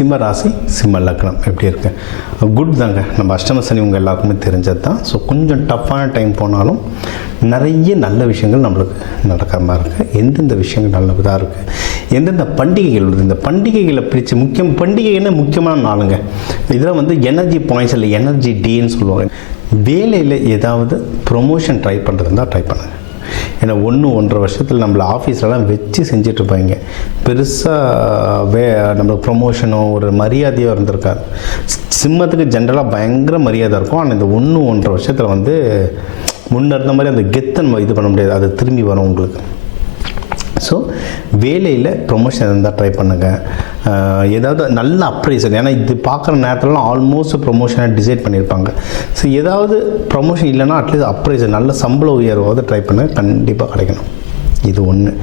சிம்ம ராசி சிம்ம லக்னம் எப்படி இருக்கு? குட் தாங்க. நம்ம அஷ்டம சனி உங்கள் எல்லாருக்குமே தெரிஞ்சது தான். ஸோ கொஞ்சம் டஃப்பான டைம் போனாலும் நிறைய நல்ல விஷயங்கள் நம்மளுக்கு நடக்கிற மாதிரி இருக்குது. எந்தெந்த விஷயங்கள் நல்லதாக இருக்குது, எந்தெந்த பண்டிகைகள் வருது, இந்த பண்டிகைகளை பிரித்து பண்டிகைன்னு முக்கியமான நாளுங்க. இதெல்லாம் வந்து எனர்ஜி பாயிண்ட்ஸ் இல்லை, எனர்ஜி டேன்னு சொல்லுவாங்க. வேலையில் ஏதாவது ப்ரொமோஷன் ட்ரை பண்ணுறதுனா ட்ரை பண்ணுங்கள். ஏன்னா 1-1.5 வருஷத்தில் நம்மளை ஆஃபீஸ்லலாம் வச்சு செஞ்சிட்ருப்பாங்க. பெருசாக நம்மளுக்கு ப்ரொமோஷனோ ஒரு மரியாதையோ இருந்திருக்காது. சிம்மத்துக்கு ஜென்ரலாக பயங்கர மரியாதை இருக்கும். ஆனால் இந்த 1-1.5 வருஷத்தில் வந்து முன்ன இருந்த மாதிரி அந்த கெத்தை நம்ம இது பண்ண முடியாது. அது திரும்பி வரும் உங்களுக்கு. ஸோ வேலையில் ப்ரொமோஷன் இருந்தால் ட்ரை பண்ணுங்கள். ஏதாவது நல்ல அப்ரைசல், ஏன்னா இது பார்க்குற நேரத்துலலாம் ஆல்மோஸ்ட் ப்ரொமோஷனை டிசைட் பண்ணியிருப்பாங்க. ஸோ ஏதாவது ப்ரொமோஷன் இல்லைன்னா அட்லீஸ்ட் அப்ரைசல் நல்ல சம்பள உயர்வாவது ட்ரை பண்ணுங்கள், கண்டிப்பாக கிடைக்கணும். இது ஒன்று.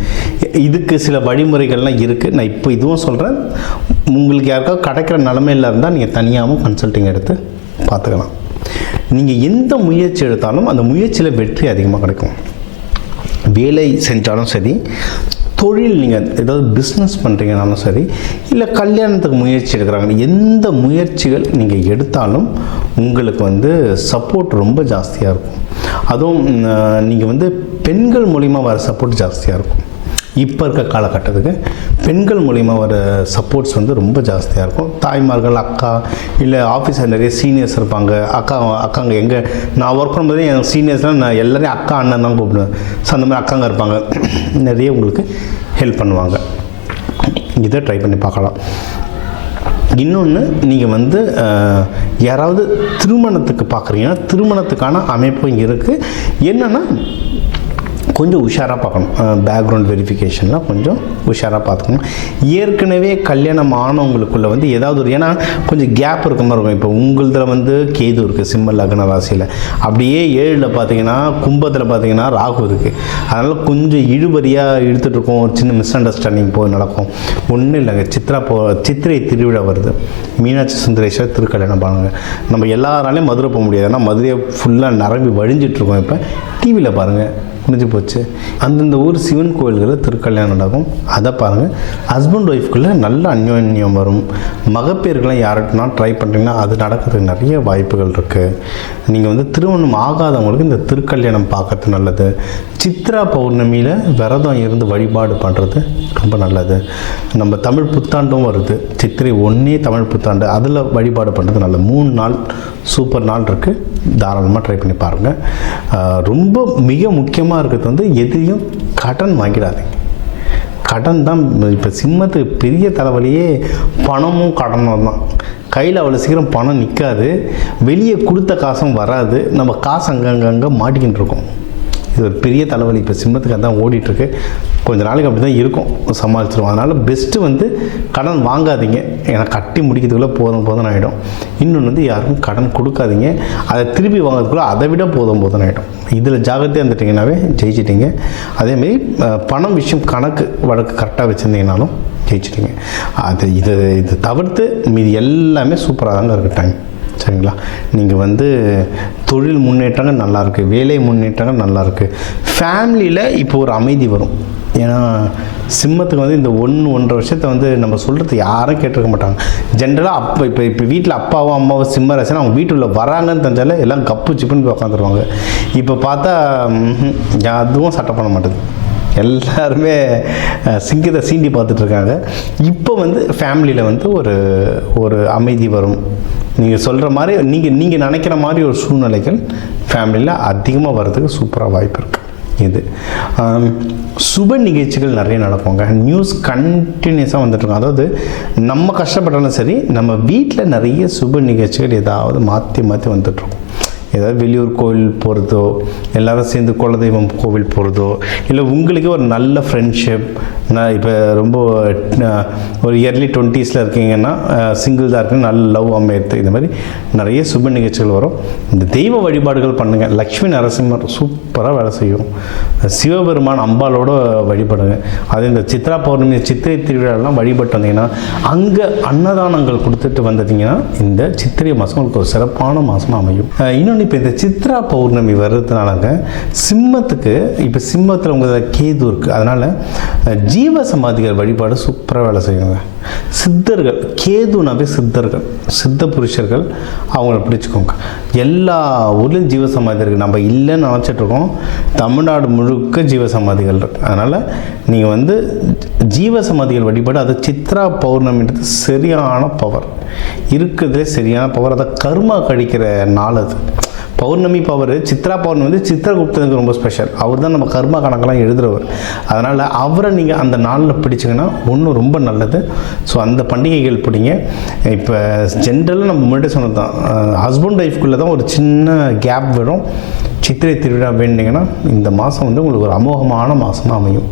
இதுக்கு சில வழிமுறைகள்லாம் இருக்குது. நான் இப்போ இதுவும் சொல்கிறேன். உங்களுக்கு யாருக்காவது கிடைக்கிற நிலமையில் இருந்தால் நீங்கள் தனியாகவும் கன்சல்டிங் எடுத்து பார்த்துக்கலாம். நீங்கள் எந்த முயற்சி எடுத்தாலும் அந்த முயற்சியில் வெற்றி அதிகமாக கிடைக்கும். வேலை செஞ்சாலும் சரி, தொழில் நீங்கள் ஏதாவது பிஸ்னஸ் பண்ணுறீங்கனாலும் சரி, இல்லை கல்யாணத்துக்கு முயற்சி எடுக்கிறாங்க, எந்த முயற்சிகள் நீங்கள் எடுத்தாலும் உங்களுக்கு வந்து சப்போர்ட் ரொம்ப ஜாஸ்தியாக இருக்கும். அதுவும் நீங்கள் வந்து பெண்கள் மூலிமா வர சப்போர்ட் ஜாஸ்தியாக இருக்கும். இப்போ இருக்க காலகட்டத்துக்கு பெண்கள் மூலிமா வர சப்போர்ட்ஸ் வந்து ரொம்ப ஜாஸ்தியாக இருக்கும். தாய்மார்கள், அக்கா, இல்லை ஆஃபீஸில் நிறைய சீனியர்ஸ் இருப்பாங்க. அக்காங்க எங்கள் நான் ஒர்க் பண்ணும்போதே என் சீனியர்ஸ்லாம் நான் எல்லாரையும் அக்கா அண்ணன் தான் கூப்பிடுவேன். ஸோ அந்த மாதிரி அக்காங்க இருப்பாங்க, நிறைய உங்களுக்கு ஹெல்ப் பண்ணுவாங்க. இதை ட்ரை பண்ணி பார்க்கலாம். இன்னொன்று, நீங்கள் வந்து யாராவது திருமணத்துக்கு பார்க்குறீங்கன்னா திருமணத்துக்கான அமைப்பும் இருக்குது. என்னென்னா கொஞ்சம் உஷாராக பார்க்கணும். பேக்ரவுண்ட் வெரிஃபிகேஷன்லாம் கொஞ்சம் உஷாராக பார்த்துக்கணும். ஏற்கனவே கல்யாணம் ஆனவங்களுக்குள்ளே வந்து ஏதாவது ஒரு, ஏன்னா கொஞ்சம் கேப் இருக்க மாதிரி இருக்கும். இப்போ உங்களதில் வந்து கேது இருக்குது சிம்ம லக்ன ராசியில், அப்படியே 7ல் பார்த்தீங்கன்னா கும்பத்தில் பார்த்தீங்கன்னா ராகு இருக்குது. அதனால் கொஞ்சம் இழுபறியாக இழுத்துட்டு இருக்கோம். ஒரு சின்ன மிஸ் அண்டர்ஸ்டாண்டிங் போய் நடக்கும். ஒன்றும் இல்லைங்க. சித்திரை திருவிழா வருது. மீனாட்சி சுந்தரேஸ்வரர் திருக்கல்யாணம் பாருங்க. நம்ம எல்லாராலையும் மதுரை போக முடியாது. ஏன்னா மதுரையை ஃபுல்லாக நிரம்பி வழிஞ்சிட்ருக்கோம். இப்போ டிவியில் பாருங்கள், முடிஞ்சு போச்சு. அந்தந்த ஊர் சிவன் கோயில்களில் திருக்கல்யாணம் நடக்கும். அதை பாருங்கள். ஹஸ்பண்ட் ஒய்ஃப்குள்ளே நல்ல அந்யோன்யம் வரும். மகப்பேறுகளாம் யார்கிட்டனா ட்ரை பண்ணுறீங்கன்னா அது நடக்கிறதுக்கு நிறைய வாய்ப்புகள் இருக்குது. நீங்கள் வந்து திருமணம் ஆகாதவங்களுக்கு இந்த திருக்கல்யாணம் பார்க்கறது நல்லது. சித்ரா பௌர்ணமியில் விரதம் இருந்து வழிபாடு பண்ணுறது ரொம்ப நல்லது. நம்ம தமிழ் புத்தாண்டும் வருது. சித்திரை 1 தமிழ் புத்தாண்டு, அதில் வழிபாடு பண்ணுறது நல்லது. 3 நாள் சூப்பர் நாள் இருக்குது. தாராளமாக ட்ரை பண்ணி பாருங்கள். ரொம்ப மிக முக்கியமாக இருக்கிறது வந்து எதையும் கடன் வாங்கிடாதீங்க. கடன் தான் இப்போ சிம்மத்துக்கு பெரிய தலைவலியே. பணமும் கடனும் தான். கையில் அவ்வளோ சீக்கிரம் பணம் நிற்காது. வெளியே கொடுத்த காசும் வராது. நம்ம காசு அங்கங்கே மாட்டிக்கிட்டு இருக்கோம். இது ஒரு பெரிய தலைவலி. இப்போ சிம்மத்துக்கு அதான் ஓடிட்டுருக்கு. கொஞ்ச நாளைக்கு அப்படி தான் இருக்கும், சமாளிச்சிருவோம். அதனால் பெஸ்ட்டு வந்து கடன் வாங்காதீங்க. ஏன்னா கட்டி முடிக்கிறதுக்குள்ளே போதும் ஆகிடும். இன்னொன்று வந்து யாருக்கும் கடன் கொடுக்காதீங்க. அதை திருப்பி வாங்கிறதுக்குள்ளே அதை விட போதும் ஆகிடும். இதில் ஜாகிரதையாக இருந்துட்டிங்கனாவே ஜெயிச்சிட்டிங்க. அதேமாரி பணம் விஷயம் கணக்கு வழக்கு கரெக்டாக வச்சுருந்தீங்கனாலும் ஜெயிச்சிட்டிங்க. இது தவிர்த்து மீதி எல்லாமே சூப்பராக தாங்க இருக்குது டைம். சரிங்களா? நீங்கள் வந்து தொழில் முன்னேற்றங்கள் நல்லாயிருக்கு, வேலை முன்னேற்றங்கள் நல்லாயிருக்கு. ஃபேமிலியில் இப்போ ஒரு அமைதி வரும். ஏன்னா சிம்மத்துக்கு வந்து இந்த 1-1.5 வருஷத்தை வந்து நம்ம சொல்கிறது யாரும் கேட்டிருக்க மாட்டாங்க. ஜென்ரலாக இப்போ வீட்டில் அப்பாவும் அம்மாவும் சிம்ம ராசினா அவங்க வீட்டுள்ள வராங்கன்னு தெரிஞ்சாலே எல்லாம் கப்பு சிப்புன்னு போய் உட்காந்துருவாங்க. இப்போ பார்த்தா அதுவும் சட்டம் பண்ண மாட்டேது. எல்லாருமே சிங்கத்தை சீண்டி பார்த்துட்ருக்காங்க. இப்போ வந்து ஃபேமிலியில் வந்து ஒரு அமைதி வரும். நீங்கள் சொல்கிற மாதிரி நீங்கள் நினைக்கிற மாதிரி ஒரு சூழ்நிலைகள் ஃபேமிலியில் அதிகமாக வர்றதுக்கு சூப்பராக வாய்ப்பு இருக்குது. இது சுப நிகழ்ச்சிகள் நிறைய நடக்குங்க. நியூஸ் கண்டினியூஸாக வந்துட்டுருக்கோம். அதாவது நம்ம கஷ்டப்பட்டாலும் சரி, நம்ம வீட்டில் நிறைய சுப நிகழ்ச்சிகள் ஏதாவது மாற்றி வந்துட்டுருக்கோம். ஏதாவது வெளியூர் கோவில் போகிறதோ, எல்லோரும் சேர்ந்து குலதெய்வம் கோவில் போகிறதோ, இல்லை உங்களுக்கே ஒரு நல்ல ஃப்ரெண்ட்ஷிப். நான் இப்போ ரொம்ப ஒரு இயர்லி 20s இருக்கீங்கன்னா, சிங்கிள் தான் இருக்குன்னு நல்ல லவ் அமையறது, இந்த மாதிரி நிறைய சுப நிகழ்ச்சிகள் வரும். இந்த தெய்வ வழிபாடுகள் பண்ணுங்கள். லக்ஷ்மி நரசிம்மர் சூப்பராக வேலை செய்யும். சிவபெருமான் அம்பாலோட வழிபடுங்க. அதே இந்த சித்ரா பௌர்ணமி, சித்திரை திருவிழாலாம் வழிபட்டு வந்தீங்கன்னா, அங்கே அன்னதானங்கள் கொடுத்துட்டு வந்தீங்கன்னா இந்த சித்திரை மாதம் உங்களுக்கு ஒரு சிறப்பான மாதமாக அமையும். இன்னொன்று, இப்போ இந்த சித்ரா பௌர்ணமி வர்றதுனாலங்க சிம்மத்துக்கு, இப்போ சிம்மத்தில் உங்களுக்கு கேது இருக்குது. அதனால் ஜீவ சமாதிகள் வழிபாடு சூப்பராக வேலை செய்யுங்க. சித்தர்கள், கேதுனாவே சித்தர்கள், சித்த புருஷர்கள், அவங்கள பிடிச்சிக்கோங்க. எல்லா ஊர்லேயும் ஜீவசமாதி இருக்குது. நம்ம இல்லைன்னு நினச்சிட்ருக்கோம், தமிழ்நாடு முழுக்க ஜீவசமாதிகள் இருக்குது. அதனால் நீங்கள் வந்து ஜீவசமாதிகள் வழிபாடு, அது சித்ரா பௌர்ணமின்றது சரியான பவர் இருக்கிறதுலே சரியான பவர். அதை கர்மா கழிக்கிற நாள் அது. பௌர்ணமி பவர், சித்ரா பௌர்ணமி வந்து சித்திரகுப்தனுக்கு ரொம்ப ஸ்பெஷல். அவர் தான் நம்ம கர்மா கணக்கெல்லாம் எழுதுகிறவர். அதனால் அவரை நீங்கள் அந்த நாளில் பிடிச்சிங்கன்னா ஒன்றும் ரொம்ப நல்லது. ஸோ அந்த பண்டிகைகள் பிடிங்க. இப்போ ஜென்ரலாக நம்ம முன்னாடி சொன்னது தான், ஹஸ்பண்ட் ஒய்ஃப்குள்ளே தான் ஒரு சின்ன கேப் வரும். சித்திரை திருவிழா வேண்டிங்கன்னா இந்த மாதம் வந்து உங்களுக்கு ஒரு அமோகமான மாதமாக அமையும்.